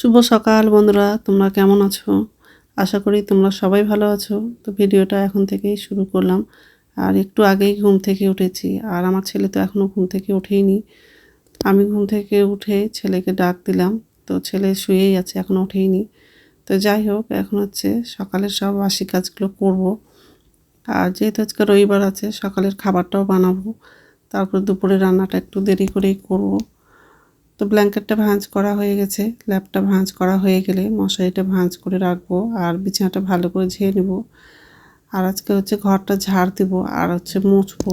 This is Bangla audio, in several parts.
শুভ সকাল বন্ধুরা, তোমরা কেমন আছো? আশা করি তোমরা সবাই ভালো আছো। তো ভিডিওটা এখন থেকেই শুরু করলাম। আর একটু আগেই ঘুম থেকে উঠেছি। আর আমার ছেলে তো এখনও ঘুম থেকে উঠেইনি আমি ঘুম থেকে উঠে ছেলেকে ডাক দিলাম। তো ছেলে শুয়েই আছে এখনও উঠেইনি তো যাই হোক, এখন হচ্ছে সকালের সব বাসি কাজগুলো করব। আর যেহেতু আজকে রবিবার আছে, সকালের খাবারটাও বানাবো। তারপর দুপুরে রান্নাটা একটু দেরি করেই করব। তো ব্ল্যাঙ্কেটটা ভাঁজ করা হয়ে গেছে। ল্যাপটা ভাঁজ করা হয়ে গেলে মশারিটা ভাঁজ করে রাখব আর বিছানাটা ভালো করে ঝেয়ে নেব। আর আজকে হচ্ছে ঘরটা ঝাড় দেবো আর হচ্ছে মুছবো।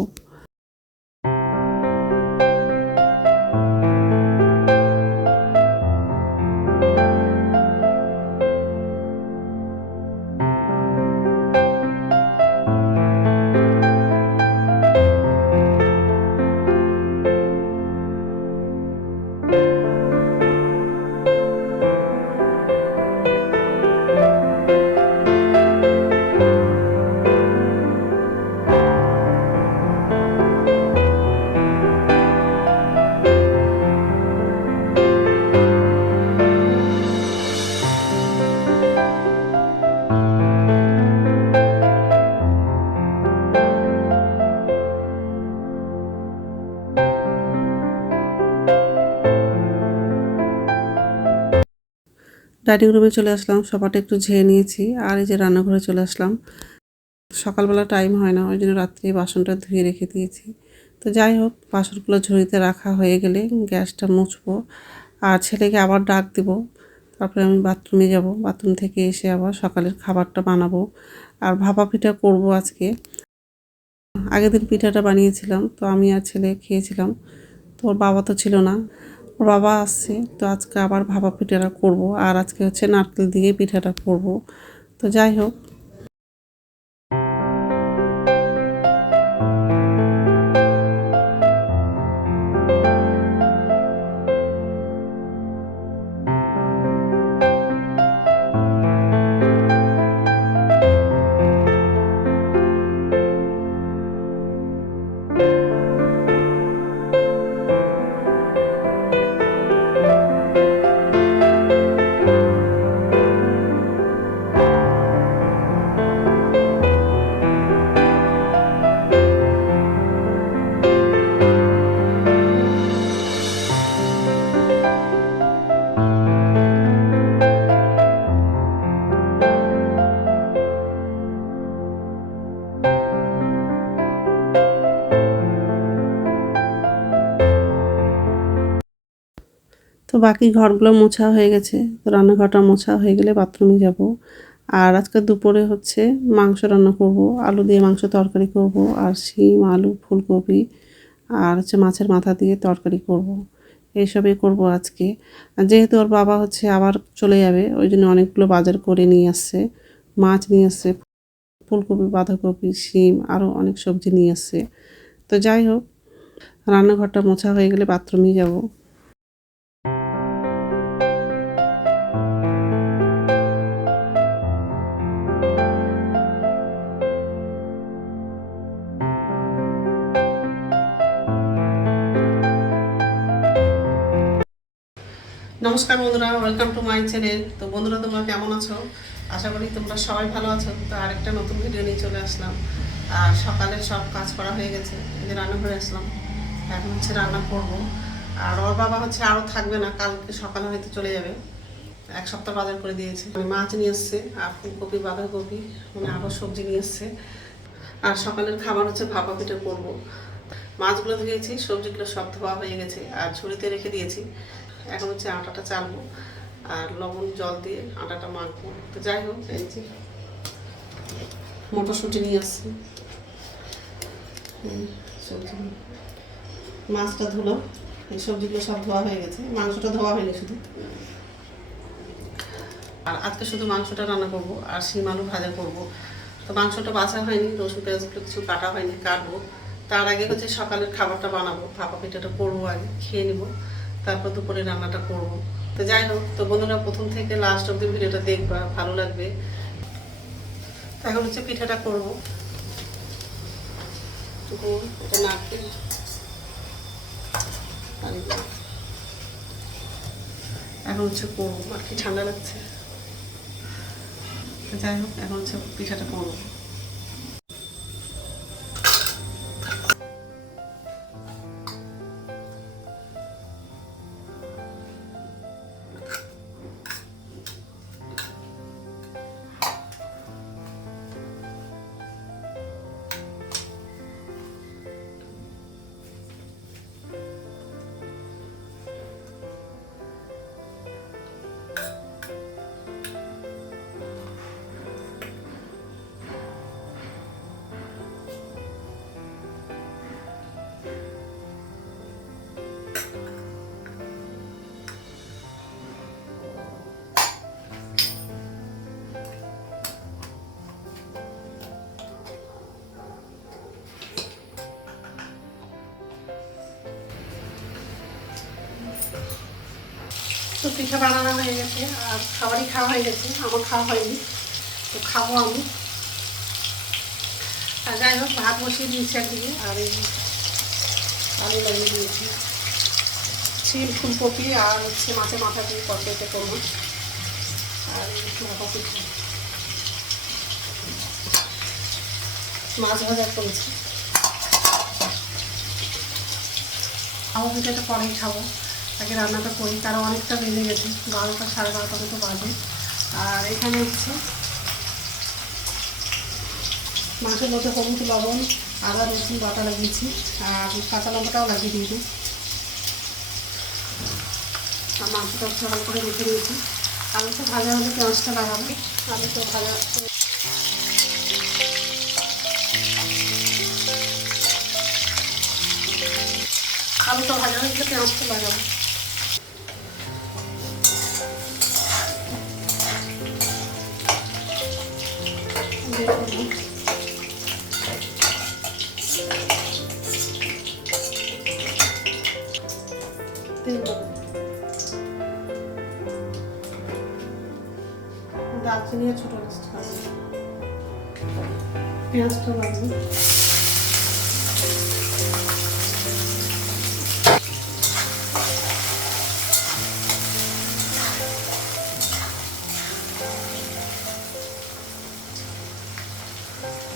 ডাইনিং রুমে চলে আসলাম সবাটা একটু ঝেয়ে নিয়েছি, আর এই যে রান্নাঘরে চলে আসলাম। সকালবেলা টাইম হয় না, ওই জন্য রাত্রে বাসনটা ধুয়ে রেখে দিয়েছি। তো যাই হোক, বাসনগুলো ঝুড়িতে রাখা হয়ে গেলে গ্যাসটা মুছবো, আর ছেলেকে আবার ডাক দিব। তারপরে আমি বাথরুমে যাব, বাথরুম থেকে এসে আবার সকালের খাবারটা বানাবো, আর ভাপা পিঠা করব আজকে। আগের দিন পিঠাটা বানিয়েছিলাম, তো আমি আর ছেলে খেয়েছিলাম। তো ওর বাবা তো ছিল না বাবা আছে, তো আজকে আবার ভাবা পিঠাটা করব। আর আজকে হচ্ছে নারকেল দিয়ে পিঠাটা করব। তো যাই হোক বাকি ঘরগুলো মোছা হয়ে গেছে। তো রান্নাঘরটা মোছা হয়ে গেলে বাথরুমে যাব। আর আজকে দুপুরে হচ্ছে মাংস রান্না করব, আলু দিয়ে মাংস তরকারি করব, আর শিম, আলু, ফুলকপি, আর হচ্ছে মাছের মাথা দিয়ে তরকারি করব। এইসবই করব আজকে। যেহেতু ওর বাবা হচ্ছে আবার চলে যাবে, ওই জন্য অনেকগুলো বাজার করে নিয়ে আসছে। মাছ নিয়ে আসছে, ফুলকপি, বাঁধাকপি, শিম আরও অনেক সবজি নিয়ে আসছে। তো যাই হোক, রান্নাঘরটা মোছা হয়ে গেলে বাথরুমে যাব। নমস্কার বন্ধুরা ওয়েলকাম টু মাই চ্যানেল তো বন্ধুরা, তোমরা কেমন আছো? আশা করি তোমরা সবাই ভালো আছো। তো আরেকটা নতুন ভিডিও নিয়ে চলে আসলাম। আর সকালের সব কাজ করা হয়ে গেছে যে রান্না করে আসলাম। এখন হচ্ছে রান্না করব। আর ওর বাবা হচ্ছে আরও থাকবে না, কালকে সকালে হয়তো চলে যাবে। এক সপ্তাহ বাজার করে দিয়েছে। মানে মাছ নিয়ে এসছে, আর ফুলকপি, বাঁধাকপি মানে আরও সবজি নিয়ে এসছে। আর সকালের খাবার হচ্ছে ভাপা পিঠে করব। মাছগুলো ধুয়েছি সবজিগুলো সব ধোয়া হয়ে গেছে, আর ঝুড়িতে রেখে দিয়েছি। এখন হচ্ছে আটাটা চালবো আর লবণ, জল দিয়ে আটাটা মাখবো। তো যাই হোক, এই যে মটরশুঁটি নিয়ে আসছি। মাছটা ধুলো। এই সবজিগুলো সব ধোয়া হয়ে গেছে। মাংসটা ধোয়া হয়নি শুধু। আর আজকে শুধু মাংসটা রান্না করব আর শিম আলু ভাজা করব। তো মাংসটা বাছা হয়নি, রসুন পেঁয়াজগুলো কিছু কাটা হয়নি, কাটবো। তার আগে হচ্ছে সকালের খাবারটা বানাবো। ভাপা পিঠাটা করব আগে, খেয়ে নিব। তারপর দুপুরে রান্নাটা করব। তো যাই হোক, তো বন্ধুরা, প্রথম থেকে লাস্ট অব্দি ভিডিওটা দেখবা, ভালো লাগবে। এখন হচ্ছে পিঠাটা করব। এখন হচ্ছে করব। আর কি ঠান্ডা লাগছে। যাই হোক, এখন হচ্ছে পিঠাটা করব। তো পিঠা বানানো হয়ে গেছে, আর সবারই খাওয়া হয়ে গেছে, আমার খাওয়া হয়নি, তো খাব আমি। আর যাই হোক, ভাত বসিয়ে দিয়েছি একদিকে, আর এই আলু লাগিয়ে দিয়েছি। শিল ফুলকপি আর হচ্ছে মাছের মাথা দিয়ে তরকারিতে করব। আর একটু কপি মাছ ভাজা করেছি। খাব পিঠাটা পরেই খাব। আগে রান্নাটা করি, তারা অনেকটা বেজে গেছে, বারোটা, সাড়ে বারোটা মতো বাজে। আর এখানে হচ্ছে মাংসের মধ্যে হলুদ, লবণ, আদা, রসুন, বাটা লাগিয়েছি, আর কাঁচা লঙ্কাটাও লাগিয়ে দিয়েছি। আর মাংসটা ভালো করে রেখে দিয়েছি আলু তো ভাজা হলে পেঁয়াজটা লাগাবো, আলু তো ভাজা আলুটা ভাজা গেলে পেঁয়াজটা লাগাবো। পেঁয়াজটা লাগবে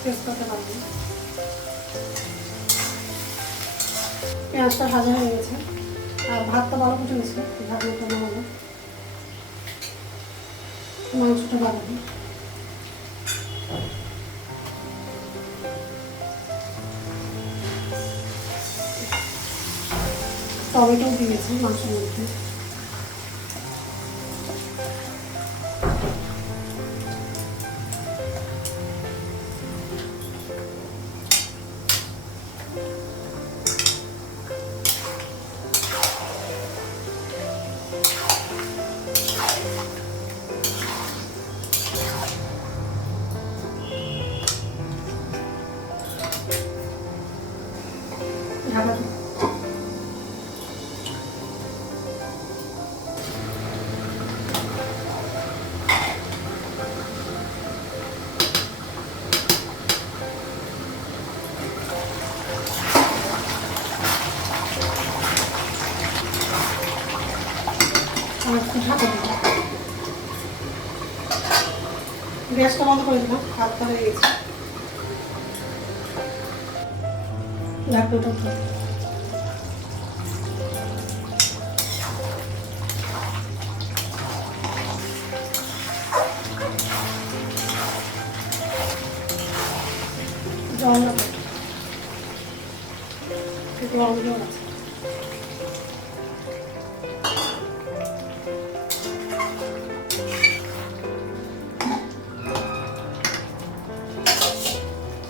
তেজপাতা লাগবে পেঁয়াজটা ভাজা হয়ে গেছে আর ভাতটা ভালো ফুটে গেছে ভাত মতো মাংসটা বানাবো টমেটো দিয়েছি মাংসের মধ্যে। গ্যাসটা বন্ধ করে দিলাম ভাতটা হয়ে গেছে।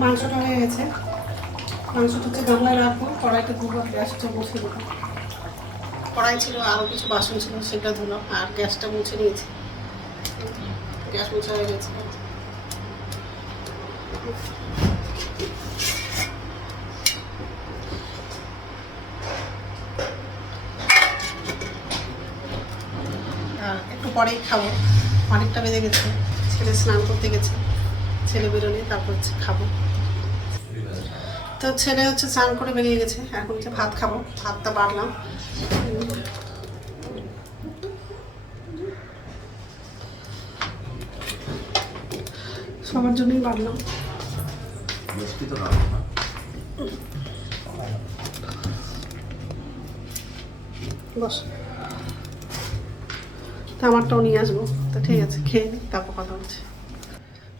মাংসটা হয়ে গেছে। মাংসটা হচ্ছে গামলায় রাখব কড়াইটা ধুবো গ্যাসটা বসে দেবো। কড়াই ছিল আরও কিছু বাসন ছিল, সেটা ধুলাম আর গ্যাসটা মুছে নিয়েছি। গ্যাস মোছা হয়ে গেছে। একটু পরেই খাব। অনেকটা বেঁধে গেছে। ছেলে স্নান করতে গেছে। ছেলে বেরোলে তারপর হচ্ছে খাব। তো ছেলে হচ্ছে স্নান করে বেরিয়ে গেছে এখন হচ্ছে ভাত খাব ভাতটা বাড়লাম। সবার জন্যই বাড়লাম। বস। তো আমারটাও নিয়ে আসব। তো ঠিক আছে খেয়ে নিই তারপর কথা হচ্ছে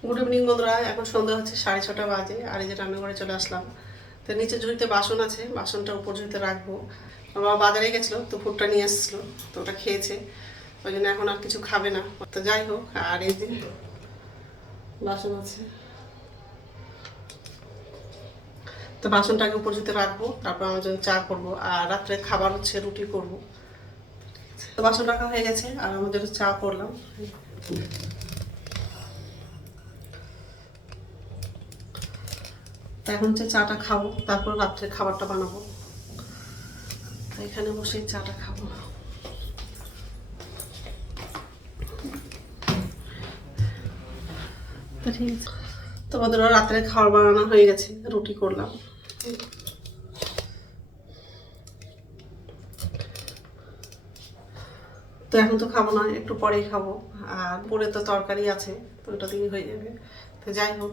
গুড ইভিনিং বন্ধুরা। এখন সন্ধ্যা হচ্ছে সাড়ে ছটা বাজে, আর এই যে রান্নাঘরে চলে আসলাম। তো নিচে ঝুড়িতে বাসন আছে, বাসনটা উপর ঝুড়িতে রাখব। আমার বাবা বাজারে গেছিল, তো ফুডটা নিয়ে এসেছিল, তো ওটা খেয়েছে। ওই জন্য এখন আর কিছু খাবে না। তো যাই হোক, আর এই যে বাসন আছে। তো বাসনটাকে উপর ঝুড়িতে রাখব, তারপর আমার জন্য চা করব, আর রাত্রে খাবার হচ্ছে, রুটি করব। তো বাসন রাখা হয়ে গেছে, আর জন্য চা করলাম। এখন হচ্ছে চাটা খাব, তারপর রাত্রে খাবারটা বানাবো। এখানে বসে চাটা খাব। ঠিক আছে। তো রাত্রে খাবার বানানো হয়ে গেছে, রুটি করলাম। তো এখন তো খাব না, একটু পরেই খাব। আর পরে তো তরকারি আছে, তো ওটা দিয়ে হয়ে যাবে। তো যাই হোক।